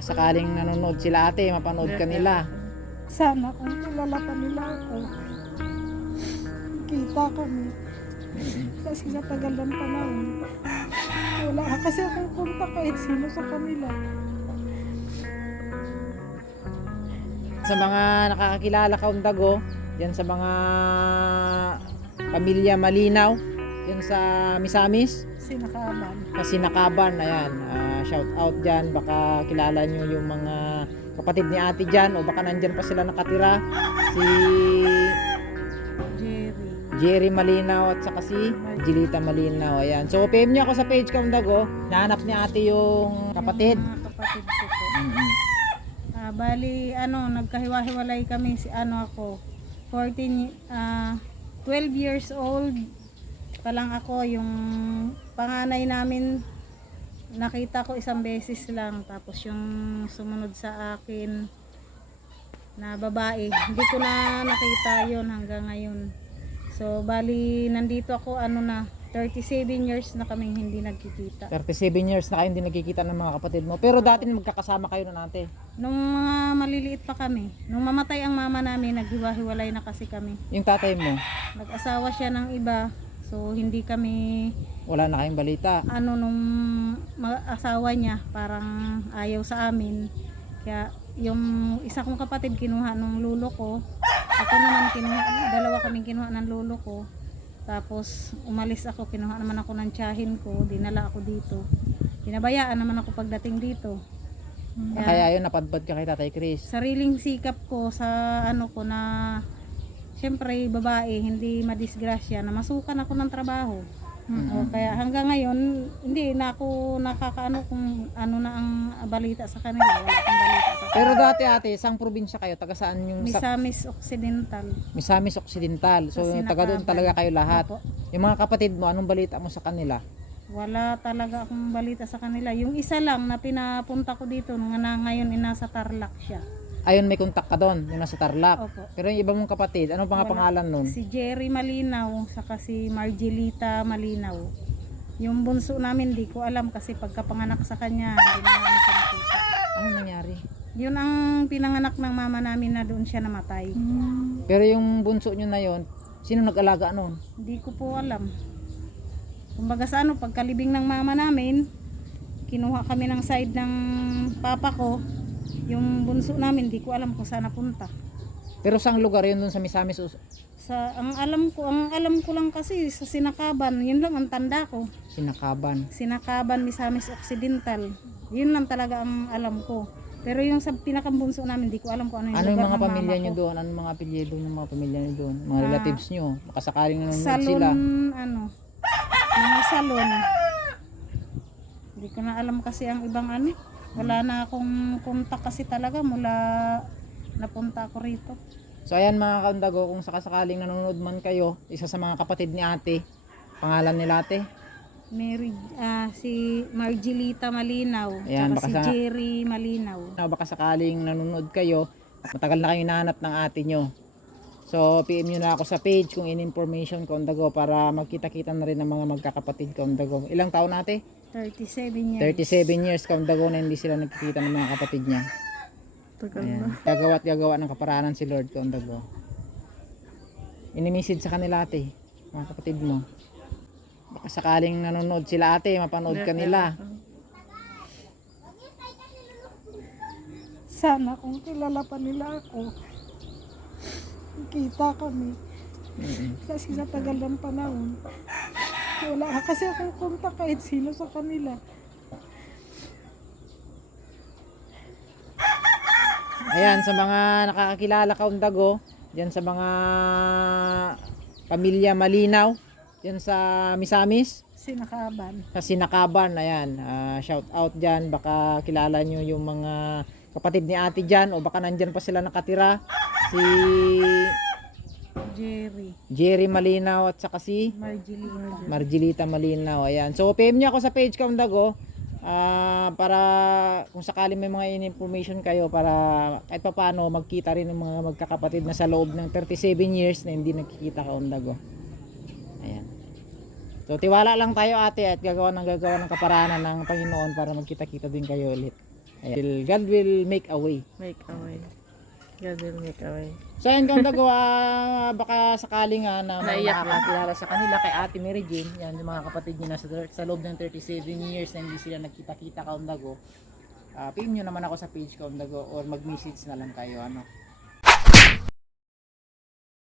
Sakaling nanonood sila ate, mapanood ka nila. Sana kung kilala pa nila ako, kita kami. Kasi sa tagal ng panahon, wala kasi akong kontak kahit sino sa kanila. Sa mga nakakakilala ka Undago, yan sa mga pamilya Malinaw, yan sa Misamis, Sinakaban. sa Sinakaban, ayan, shout out dyan, baka kilala nyo yung mga kapatid ni ate dyan, o baka nandyan pa sila nakatira, si Jerry Malinaw at saka si Jilita Malinaw, ayan. So PM nyo ako sa page ka Undago, nahanap ni ate yung kapatid. Yung mga kapatid ko po. Mm-hmm. Bali, nagkahiwa-hiwalay kami ako, 12 years old pa lang ako. Yung panganay namin, nakita ko isang beses lang. Tapos yung sumunod sa akin na babae, hindi ko na nakita yon hanggang ngayon. So, bali, nandito ako, 37 years na kaming hindi nagkikita. 37 years na kayo hindi nagkikita ng mga kapatid mo. Pero dati magkakasama kayo na ate. Nung mga maliliit pa kami, nung mamatay ang mama namin, naghiwa-hiwalay na kasi kami. Yung tatay mo, Nag-asawa siya ng iba, so hindi kami, wala na kayong balita. nung asawa niya, parang ayaw sa amin. Kaya yung isa kong kapatid kinuha nung lulo ko, ako naman dalawa kaming kinuha ng lulo ko. Tapos umalis ako, kinuha naman ako ng tiyahin ko, dinala ako dito. Pinabayaan naman ako pagdating dito. Kaya yun, napadpad ka kay Tatay Chris. Sariling sikap ko sa ko na syempre babae, hindi madisgrasya, na masukan ako ng trabaho. Kaya hanggang ngayon, hindi na ako nakakaano kung ano na ang balita sa kanila. Wala akong balita sa kanila. Pero dati ate, isang probinsya kayo, taga saan yung Misamis Occidental. Misamis Occidental. So Sa taga doon talaga kayo lahat. Opo. Yung mga kapatid mo, anong balita mo sa kanila? Wala talaga akong balita sa kanila. Yung isa lang na pinapunta ko dito, ngayon nasa Tarlac siya. Ayun, may kontak ka doon, yung nasa Tarlac. Opo. Pero yung iba mong kapatid, anong pangalan nun? Si Jerry Malinaw, saka si Margelita Malinaw. Yung bunso namin, di ko alam kasi pagkapanganak sa kanya, hindi naman siya nakita. Anong nangyari? Yun ang pinanganak ng mama namin na doon siya namatay. Pero yung bunso nyo na yon, sino nag-alaga nun? Hindi ko po alam. Kumbaga sa pagkalibing ng mama namin, kinuha kami ng side ng papa ko. Yung bunso namin, di ko alam kung saan napunta. Pero saang lugar yun dun sa Misamis? Ang alam ko lang kasi sa Sinakaban, yun lang ang tanda ko. Sinakaban, Misamis Occidental. Yun lang talaga ang alam ko. Pero yung sa pinakambunso namin, di ko alam kung ano yung Ano yung lugar mga ng pamilya mama nyo ko. doon? Anong mga apelyido ng mga pamilya nyo doon? Mga relatives nyo? Baka sakaling nanonood Salon, sila. mga salon. Hindi ko na alam kasi ang ibang Wala na akong kontak kasi talaga mula napunta ako rito. So ayan mga kaundago, kung sakasakaling nanonood man kayo, isa sa mga kapatid ni ate, pangalan nila ate? Si Margelita Malinaw, Ayan, si baka Jerry Malinaw. Baka sakaling nanonood kayo, matagal na kayo hinahanap ng ate nyo. So PM nyo na ako sa page kung in-information kaundago para magkita-kita na rin ng mga magkakapatid kaundago. Ilang taon ate? 37 years. 37 years kaundago na hindi sila nagkikita ng mga kapatid niya. Ayan. Gagawa ng kaparaanan si Lord kaundago. Inimisid sa kanila ate, mga kapatid mo. Baka sakaling nanonood sila ate, mapanood ka nila. Sana kung kilala pa nila ako, kita kami. Kasi sa tagal ng panahon, wala kasi akong kontak kahit sino sa kanila. Ayan, sa mga nakakakilala ka Undago, dyan sa mga pamilya Malinaw, dyan sa Misamis, Sinakaban. sa Sinakaban, ayan, shout out dyan, baka kilala nyo yung mga kapatid ni ate dyan, o baka nandyan pa sila nakatira, si Jerry Malinaw at saka si Margelita Malinaw, ayan. So PM nyo ako sa page ka Undago, para kung sakali may mga information kayo, para kahit pa paano magkita rin ng mga magkakapatid na sa loob ng 37 years na hindi nagkikita ka Undago. Ayan. So tiwala lang tayo ate at gagawa ng kaparaanan ng Panginoon para magkita-kita din kayo ulit. Ayan. God will make a way. Make a way. God will make a way. So ayun kung nagawa, baka sakaling na may Naiyak na. nakakakilala sa kanila kay Ate Mary Jane, yan yung mga kapatid niya na sa loob ng 37 years na hindi sila nagkita-kita kaundago. PM nyo naman ako sa page kaundago or mag-message na lang kayo ano.